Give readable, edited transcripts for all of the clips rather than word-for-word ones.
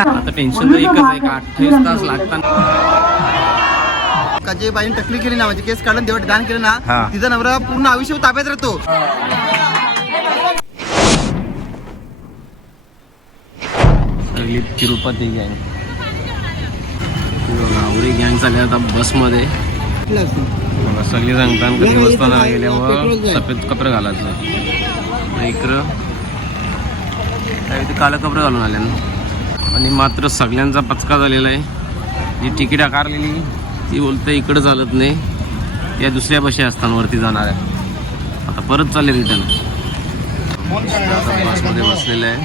आता टेन्शन तर एकच आहे का 28 तास लागतात का जे बाईने टकली केली ना म्हणजे केस काढून देवट दान केलं ना तिचा नवरा पूर्ण आयुष्य ताब्यात राहतो. सगळी तिरुपती गँग गावडी गँग चालली आता बसमध्ये. सगळी सांगतात कधी बसताना गेल्यावर सफेद कपडे घालायचं इकडं काय ते काळं कपडे घालून आले ना. आणि मात्र सगळ्यांचा पचका झालेला आहे. जी तिकीट आकारलेली ती बोलते इकडं चालत नाही या दुसऱ्या बशी असतात वरती जाणाऱ्या. आता परत चालले रिटर्न. बसमध्ये बसलेलं आहे.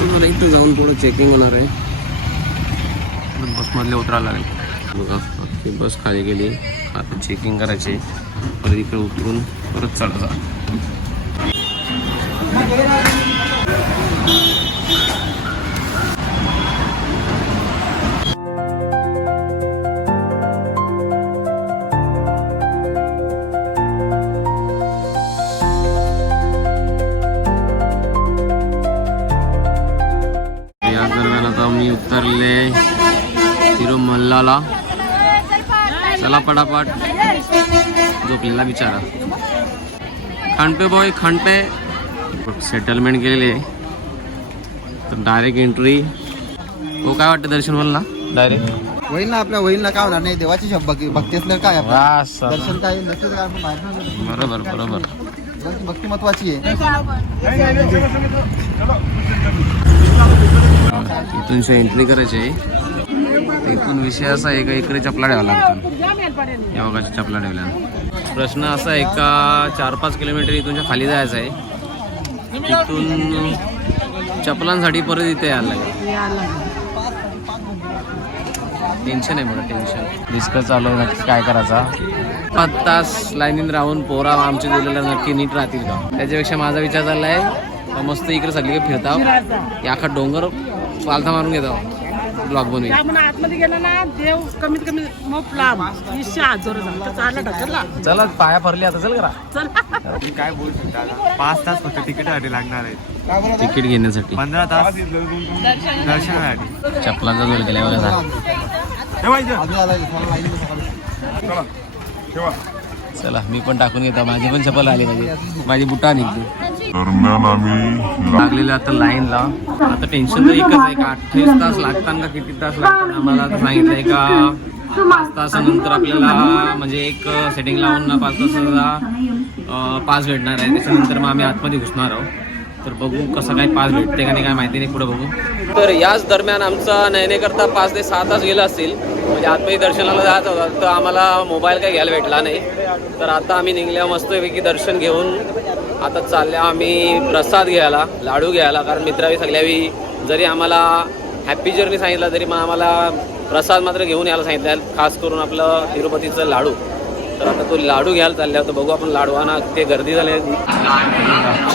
तुम्हाला इथं जाऊन थोडं चेकिंग होणार आहे. बसमधले उतरायला लागेल बघा. ती बस खाली गेली आता चेकिंग करायची. परत इकडे उतरून परत चढा. या दरम्यान आता मी उतरले तिरुमल्लाला. चला पटापट झोपलेला बिचारा. खंडपे बॉय खंडपे सेटलमेंट केलेली आहे. तर डायरेक्ट एंट्री. हो काय वाटतं दर्शन मला डायरेक्ट होईल ना आपल्या होईल ना काय होणार नाही. देवाची भक्ती असल्यावर काय दर्शन काय नसतं काय माहिती. बरोबर बरोबर. भक्ती महत्वाची आहे. इथून एंट्री करायची आहे. इथून विषय असा आहे का इकडे चपला ठेवा लागतात. या बघाच्या चपला ठेवल्या. प्रश्न असा आहे का 4-5 किलोमीटर इथूनच्या खाली जायचं आहे. तिथून चपलांसाठी परत इथे यायला लागेल. टेन्शन आहे मला टेन्शन. डिस्कस चालू आहे नक्की काय करायचा. 5 तास लाईनीत राहून पोरा आमचे दिलेल्या नक्की नीट राहतील का. त्याच्यापेक्षा माझा विचार चालला आहे मस्त इकडे सगळी फिरताव या अख्खा डोंगर पालथा मारून घेतो ब्लॉग बनवी. आतमध्ये गेला ना देव कमीत कमी चला पाया फरली आता. चल करा काय बोलू शकता. 5 तास फक्त तिकीटासाठी लागणार आहे. तिकीट घेण्यासाठी 15 तास दर्शनासाठी. चपलांचा जोर केला बघा. चला मी पण टाकून घेतो. माझी पण चप्पल आली माझी बुटा निघते. दरम्यान आम्ही लागलेलं आता लाईनला. आता टेन्शन तर एकच आहे का 28 तास लागतात का किती तास लागतात. आम्हाला आता सांगितलंय का 5 तासानंतर आपल्याला म्हणजे एक सेटिंग लावून ना 5 तासाचा पास भेटणार आहे. त्याच्यानंतर मग आम्ही आतमध्ये घुसणार आहोत. तर बघू कसं काय पास भेटते का नाही काय माहिती नाही. पुढे बघू. तर याच दरम्यान आमचा नयनेकरता 5 ते 6 तास गेला असतील. म्हणजे आतमध्ये दर्शनाला जायचं होतं तर आम्हाला मोबाईल काही घ्यायला भेटला नाही. तर आता आम्ही निघल्या मस्तपैकी दर्शन घेऊन आता चालल्या आम्ही प्रसाद घ्यायला लाडू घ्यायला. कारण मित्रावी सगळ्यावी जरी आम्हाला हॅपी जर्नी सांगितलं तरी मग आम्हाला प्रसाद मात्र घेऊन यायला सांगितलं. खास करून आपलं तिरुपतीचं लाडू. तर आता तो लाडू घ्यायला चालल्या होतं. बघू आपण लाडवांना ते गर्दी झाली.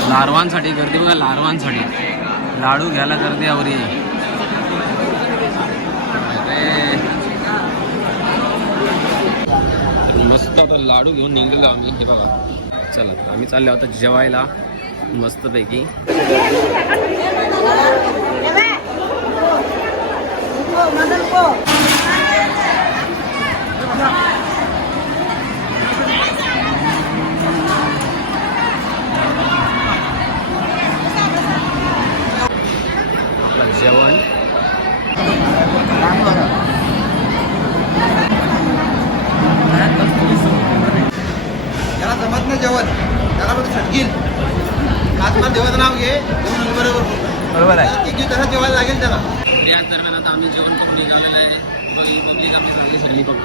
लारवांसाठी गर्दी बघा. लारवांसाठी लाडू घ्यायला गर्दी आवरी. मस्त आता लाडू घेऊन निघलेलो आम्ही. हे बघा चला आम्ही चाललो होतो जेवायला मस्तपैकी. आपलं जेवण त्याला जमत नाही जेवण. त्याला पण छटकील. आजकाल देवाचं नाव घे बरोबर आहे. त्याला जेवायला लागेल त्याला. त्याच दरम्यान आता आम्ही जेवण करून निघालेलं आहे. पब्लिक आम्ही चांगली सगळी बघ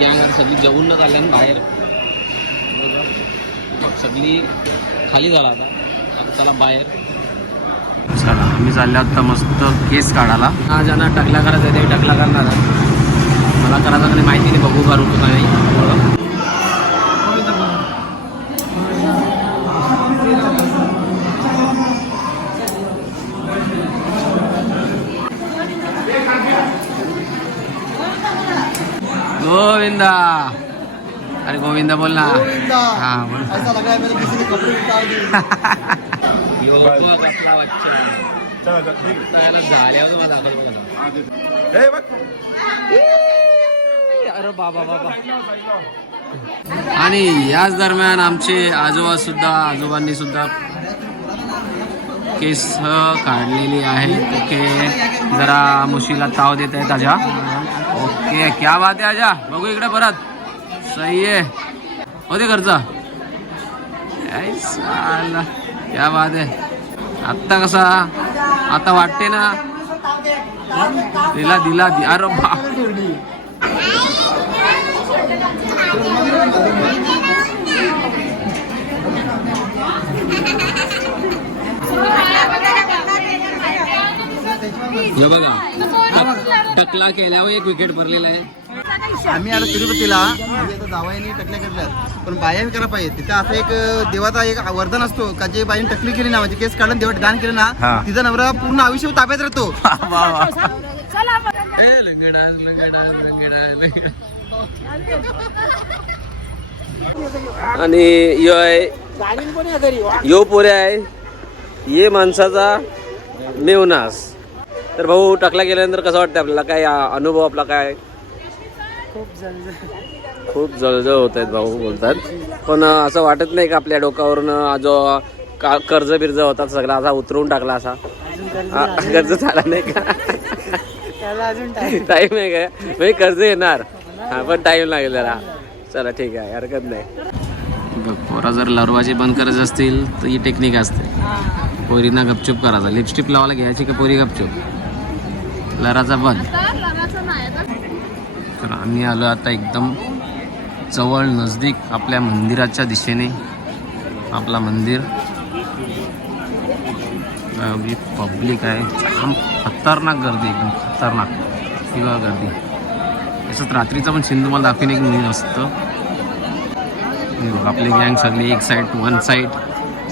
गँग सगळी जेवून न चालल्या बाहेर. सगळी खाली झाला आता चला बाहेर. चला आम्ही चालले आता मस्त केस काढायला. हा ज्यांना टकला करायचा आहे ते टकला करणार. मला करायचा काही माहिती नाही. बघू करू का नाही. गोविंदा. अरे गोविंदा बोल ना. ऐसा लगा है मेरे किसी ने कपड़े उतार दिए. यो बघ आपला बच्चा त्याला झाल्यावर मला दाखवलं बघा. अरे बाबा बाबा. आणि याच दरम्यान आमचे आजोबांनी सुद्धा केस काढलेली आहे. ओके जरा मुशीला ताव देत आहे ताजा. ओके क्या बात आहे आजा. बघू इकडे परत सही आहे होते घरचा. क्या बात आहे. आत्ता कसा आता वाटते ना दिला अरे बा. हे बघा टकला केल्यावर एक विकेट भरलेला आहे. आम्ही आलो तिरुपतीला. आम्ही आता जावयाने टकल्या करतात पण बाया करायला पाहिजे. तिथं असं एक देवाचा एक वरदान असतो का जे बाईने टकली केली ना म्हणजे केस काढून देवाचे दान केलं ना तिचा नवरा पूर्ण आयुष्य ताब्यात राहतो. आणि यो पोरे आहे ये माणसाचा मेवनास. तर भाऊ टकला केल्यानंतर कसं वाटतं आपल्याला काय अनुभव आपला काय. खूप जळजळ होत आहेत भाऊ बोलतात. पण असं वाटत नाही का आपल्या डोक्यावरून जो कर्ज बिर्ज होता सगळा असा उतरवून टाकला असा कर्ज झाला नाही का. टाइम आहे काय म्हणजे कर्ज येणार हा पण टाइम लागेल जरा. चला ठीक आहे हरकत नाही. पोरा जर लरवाचे बंद करायचे असतील तर ही टेक्निक असते. पोरींना गपचूप करायचा. लिपस्टिक लावायला घ्यायची की पोरी गपचूप. लराचा बंद. तर आम्ही आलो आता एकदम जवळ नजदीक आपल्या मंदिराच्या दिशेने. आपला मंदिर पब्लिक आहे. जाम खतरनाक गर्दी एकदम खतरनाक किंवा गर्दी. तसंच रात्रीचा पण सीन तुम्हाला दाखवून एक मी असतं. आपली गँग सगळी एक साईड वन साईड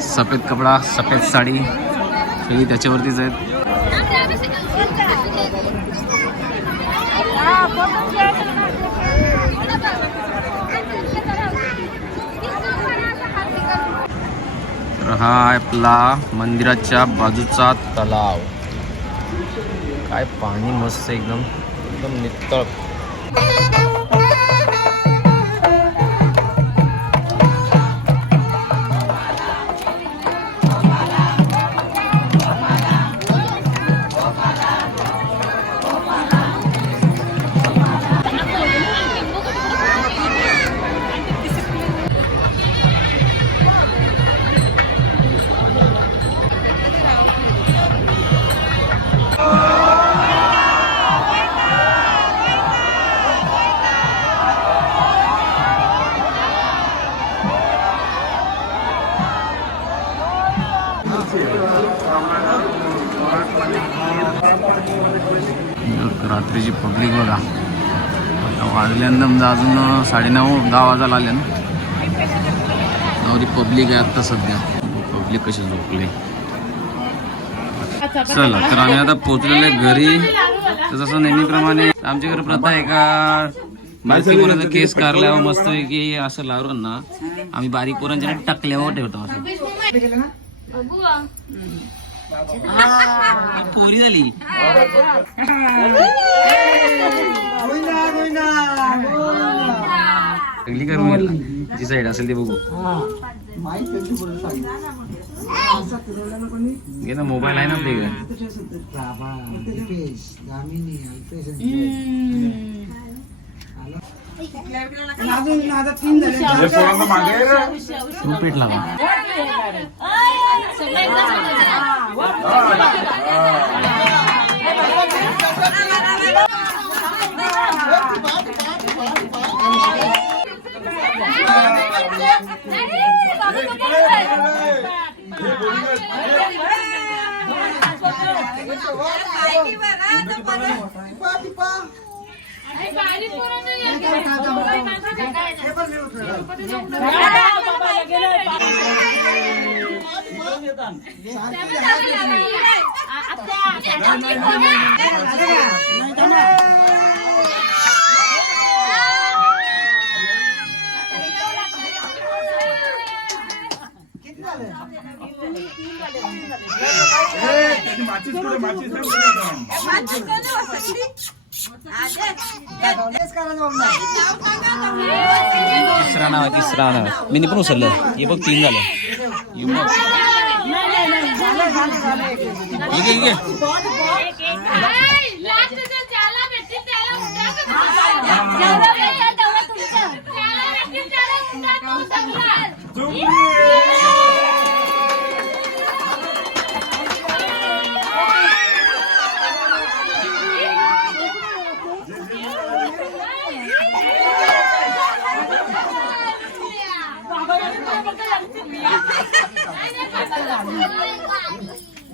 सफेद कपडा सफेद साडी सगळी त्याच्यावरतीच आहेत. तर हा आपला मंदिराच्या बाजूचा तलाव. काय पाणी मस्त एकदम एकदम नितळ. रात्रीची पब्लिक बघा. आता वाजल्यानंतर अजून 9:30-10 वाजायला आल्या ना. नवरी पब्लिक आहे आत्ता सध्या. पब्लिक कशी झोपली. चला तर आम्ही आता पोहोचलेले घरी. तर जसं नेहमीप्रमाणे आमच्या घरी प्रथा आहे का बारकी पोरांचा केस काढल्यावर मस्त की असं लावून ना आम्ही बारीक पोरांच्या टाकल्यावर ठेवतो. असं पोरी झाली. सगळी करून जी साईड असेल ते बघू. घे ना मोबाईल आहे ना आपल्या इकडे. तू पेट लावा. तिसरा नाव आहे मी पण उचललं हे बघ 3 झालं येऊ बघ ठीक आहे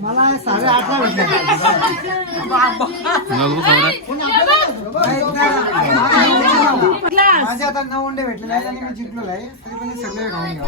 मला 8:30ला भेटले माझे आता 9 अंडे भेटले नाही आणि मी जिंकलो आहे तरी पण सगळे खाऊन घ्या